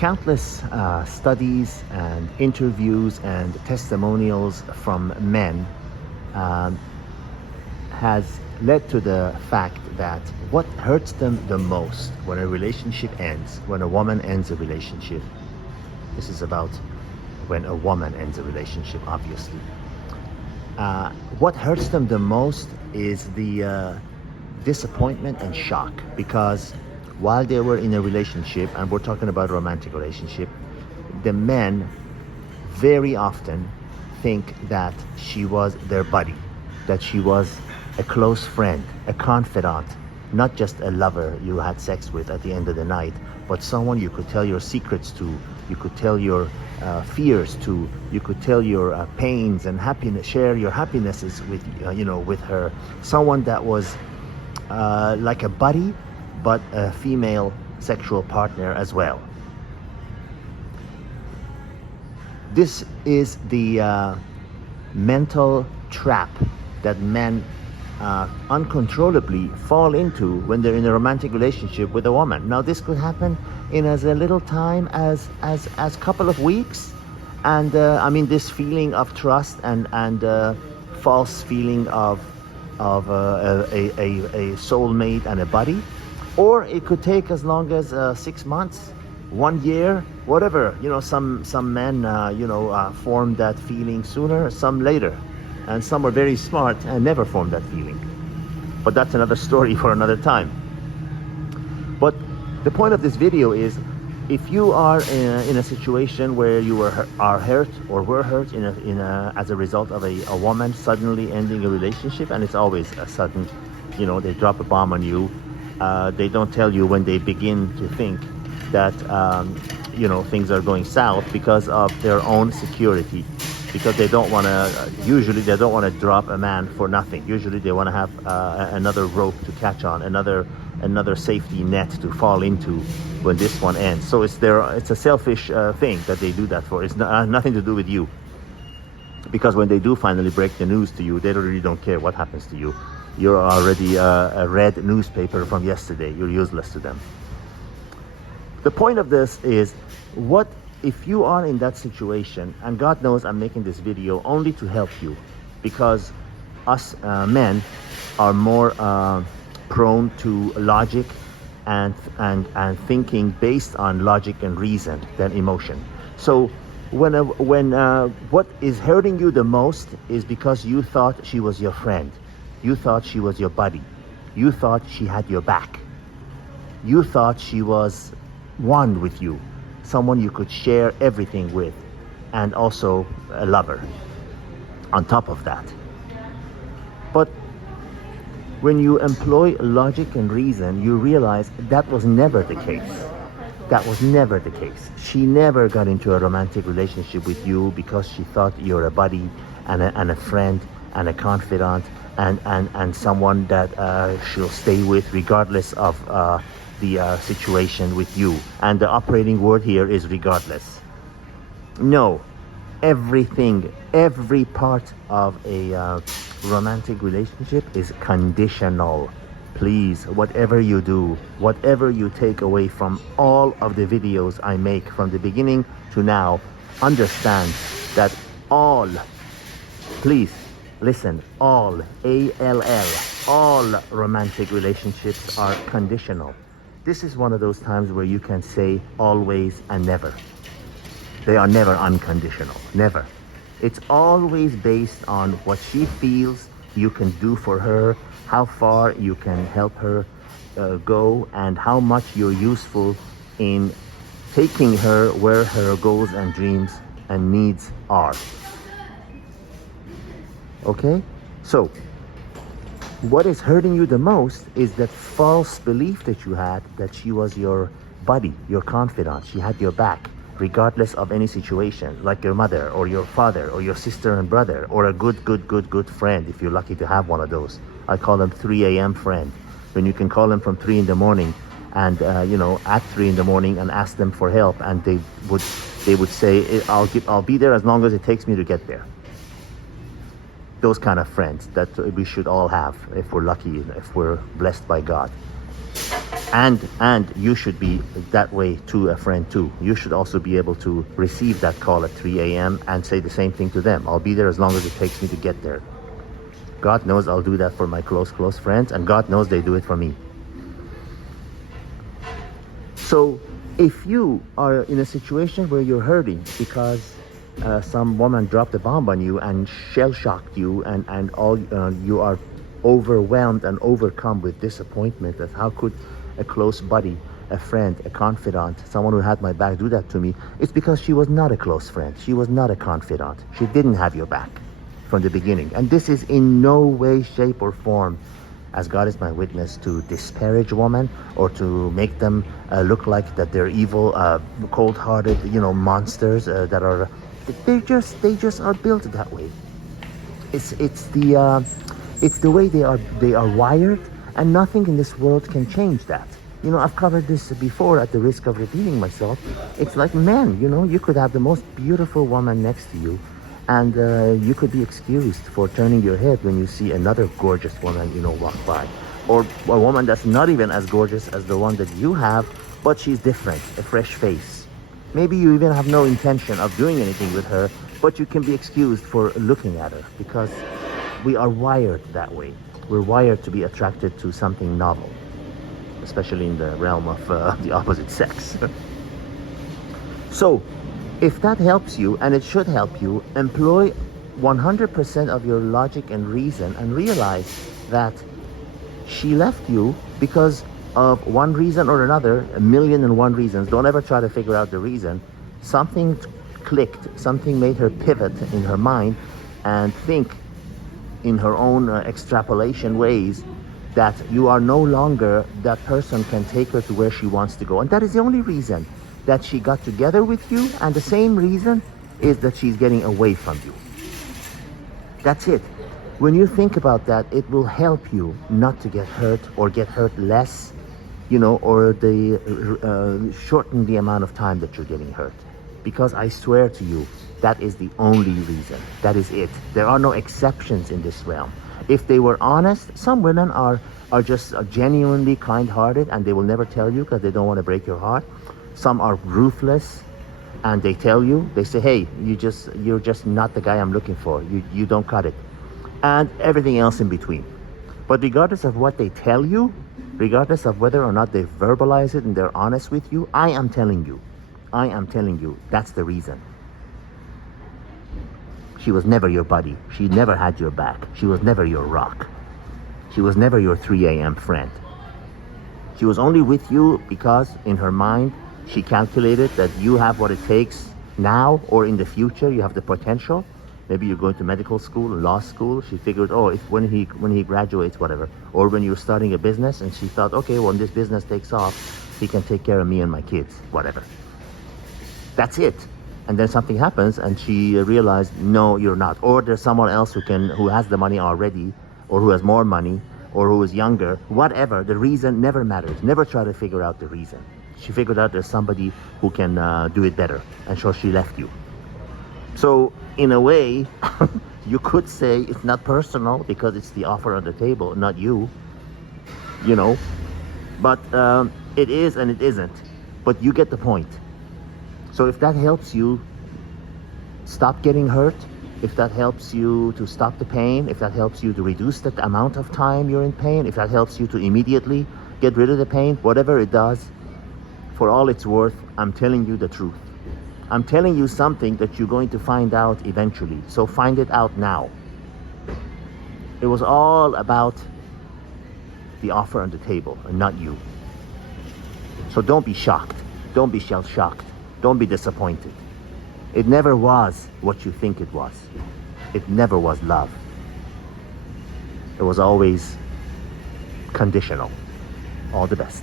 countless studies and interviews and testimonials from men has led to the fact that what hurts them the most when a relationship ends, when a woman ends a relationship, this is about when a woman ends a relationship, obviously. What hurts them the most is the disappointment and shock, because while they were in a relationship, and we're talking about a romantic relationship, the men very often think that she was their buddy, that she was a close friend, a confidant, not just a lover you had sex with at the end of the night, but someone you could tell your secrets to, you could tell your fears to, you could tell your pains and happiness, share your happinesses with, with her. Someone that was like a buddy, but a female sexual partner as well. This is the mental trap that men uncontrollably fall into when they're in a romantic relationship with a woman. Now, this could happen in as a little time as couple of weeks, and I mean, this feeling of trust and false feeling of a soulmate and a buddy, or it could take as long as 6 months, 1 year, whatever. Some men form that feeling sooner, some later, and some are very smart and never form that feeling. But that's another story for another time. But the point of this video is, if you are in a situation where you are hurt or were hurt as a result of a woman suddenly ending a relationship, and it's always a sudden, they drop a bomb on you. They don't tell you when they begin to think that things are going south because of their own security, because they don't want to, usually they don't want to drop a man for nothing. Usually they want to have another rope to catch on, another safety net to fall into when this one ends. So it's a selfish thing that they do that for. It's nothing to do with you, because when they do finally break the news to you, they really don't care what happens to you. You're already a red newspaper from yesterday. You're useless to them. The point of this is, what if you are in that situation? And God knows I'm making this video only to help you, because us men are more prone to logic and thinking based on logic and reason than emotion. So when what is hurting you the most is because you thought she was your friend, you thought she was your buddy, you thought she had your back, you thought she was one with you, someone you could share everything with, and also a lover on top of that. But when you employ logic and reason, you realize that was never the case. That was never the case. She never got into a romantic relationship with you because she thought you're a buddy and a friend and a confidant and someone that she'll stay with regardless of the situation with you. And the operating word here is regardless. No, everything, every part of a romantic relationship is conditional. Please, whatever you do, whatever you take away from all of the videos I make from the beginning to now, understand that all, please listen, all, A-L-L, all romantic relationships are conditional. This is one of those times where you can say always and never. They are never unconditional, never. It's always based on what she feels you can do for her, how far you can help her go, and how much you're useful in taking her where her goals and dreams and needs are. Okay? So, what is hurting you the most is that false belief that you had that she was your buddy, your confidant, she had your back, regardless of any situation, like your mother or your father or your sister and brother, or a good friend, if you're lucky to have one of those. I call them 3 a.m. friend, when you can call them from 3 in the morning and at 3 in the morning and ask them for help, and they would say, I'll be there as long as it takes me to get there. Those kind of friends that we should all have if we're lucky, if we're blessed by God. And you should be that way to a friend too. You should also be able to receive that call at 3 a.m. and say the same thing to them. I'll be there as long as it takes me to get there. God knows I'll do that for my close friends, and God knows they do it for me. So if you are in a situation where you're hurting because some woman dropped a bomb on you and shell-shocked you, and all you are overwhelmed and overcome with disappointment, that how could a close buddy, a friend, a confidant, someone who had my back do that to me, it's because she was not a close friend. She was not a confidant. She didn't have your back from the beginning. And this is in no way, shape, or form, as God is my witness, to disparage women or to make them look like that they're evil, cold-hearted, monsters that are. They just are built that way. It's the way they are wired, and nothing in this world can change that. I've covered this before at the risk of repeating myself. It's like men, you could have the most beautiful woman next to you, and you could be excused for turning your head when you see another gorgeous woman, walk by. Or a woman that's not even as gorgeous as the one that you have, but she's different, a fresh face. Maybe you even have no intention of doing anything with her, but you can be excused for looking at her, because we are wired that way. We're wired to be attracted to something novel, especially in the realm of the opposite sex. So, if that helps you, and it should help you, employ 100% of your logic and reason and realize that she left you because of one reason or another, 1,000,001 reasons. Don't ever try to figure out the reason. Something clicked, something made her pivot in her mind and think in her own extrapolation ways that you are no longer that person can take her to where she wants to go. And that is the only reason that she got together with you, and the same reason is that she's getting away from you. That's it. When you think about that, it will help you not to get hurt or get hurt less, or shorten the amount of time that you're getting hurt. Because I swear to you, that is the only reason. That is it. There are no exceptions in this realm. If they were honest, some women are just genuinely kind-hearted, and they will never tell you because they don't want to break your heart. Some are ruthless, and they tell you, they say, hey, you're just not the guy I'm looking for. You don't cut it. And everything else in between. But regardless of what they tell you, regardless of whether or not they verbalize it and they're honest with you, I am telling you, that's the reason. She was never your buddy. She never had your back. She was never your rock. She was never your 3 a.m. friend. She was only with you because in her mind, she calculated that you have what it takes now or in the future. You have the potential. Maybe you're going to medical school, law school. She figured, when he graduates, whatever. Or when you're starting a business, and she thought, okay, when this business takes off, he can take care of me and my kids, whatever. That's it. And then something happens, and she realized, no, you're not. Or there's someone else who has the money already, or who has more money, or who is younger. Whatever, the reason never matters. Never try to figure out the reason. She figured out there's somebody who can do it better, and so she left you. So, in a way, you could say it's not personal because it's the offer on the table, not you. But it is and it isn't. But you get the point. So if that helps you stop getting hurt, if that helps you to stop the pain, if that helps you to reduce the amount of time you're in pain, if that helps you to immediately get rid of the pain, whatever it does, for all it's worth, I'm telling you the truth. I'm telling you something that you're going to find out eventually. So find it out now. It was all about the offer on the table and not you. So don't be shocked. Don't be shell-shocked. Don't be disappointed. It never was what you think it was. It never was love. It was always conditional. All the best.